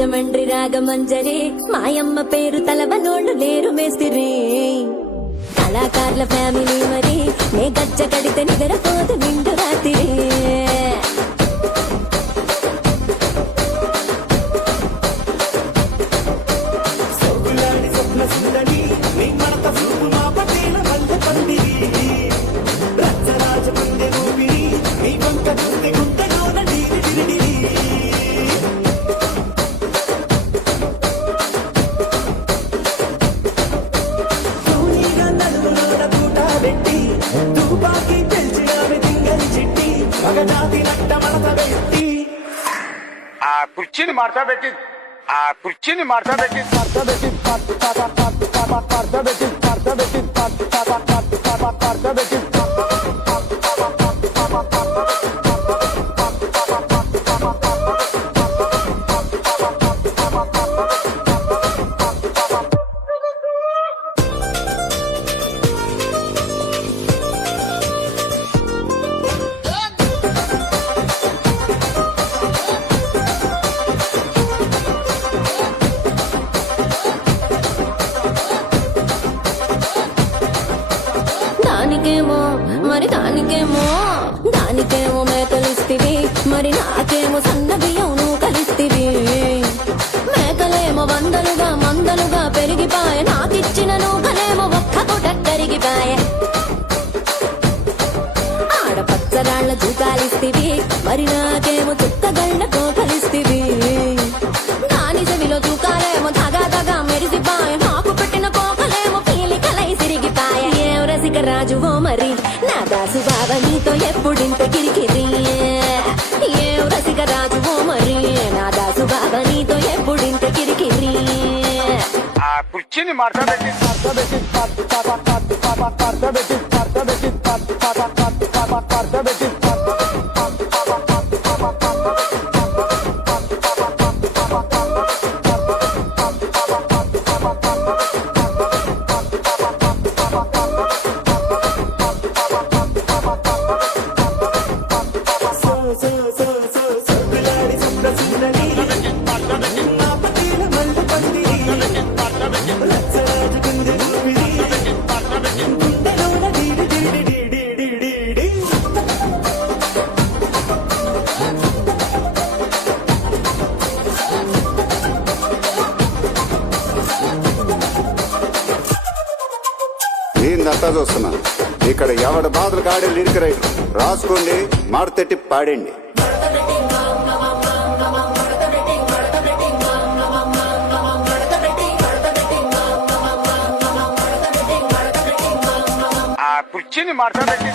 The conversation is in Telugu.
రాజమండ్రి రాగమంజరి మాయమ్మ పేరు తలవనోళ్ళు లేరు మేస్తిరి కళాకారుల ఫ్యామిలీ మరి నే గజ్జ కడితే నిద్రపోదు నిండు రాత్రి ఆ కుర్చీని మార్తా పెట్టి దానికేమో మేకలిస్తివి మరి నాకేమో సన్న బియ్యం నువ్వు కలిస్తివి మేకలేమో మందలుగా పెరిగిపాయ నాకిచ్చిన నూకలేమో ఒక్క పూట కరిగిపాయ ఆడపచ్చరాళ్ల జూకాలిస్తివి మరి నాకేమో చుక్కగళ్ళ కోకలిస్తివి దాని చెవిలో జూకాలేమో తగా మెరిసిపాయ నాకు పెట్టిన కోకలేమో పీలికలై సిరిగిపాయ ఏం రసిక రాజువో మరి నా దాసు బాబా నీతో ఎప్పుడింత కిరికిరి ఏం రసిక రాజువో మరి నా దాసు బాబా నీతో ఎప్పుడింత కిరికిరి ఆ కుర్చీని మార్తా పెట్టి నేనంతా చూస్తున్నా ఇక్కడ ఎవడ బాధలు కాడే లిరిక్ రైటర్ రాసుకోండి మాడతెట్టి పాడండి. ఆ కుర్చీని మార్తా పెట్టి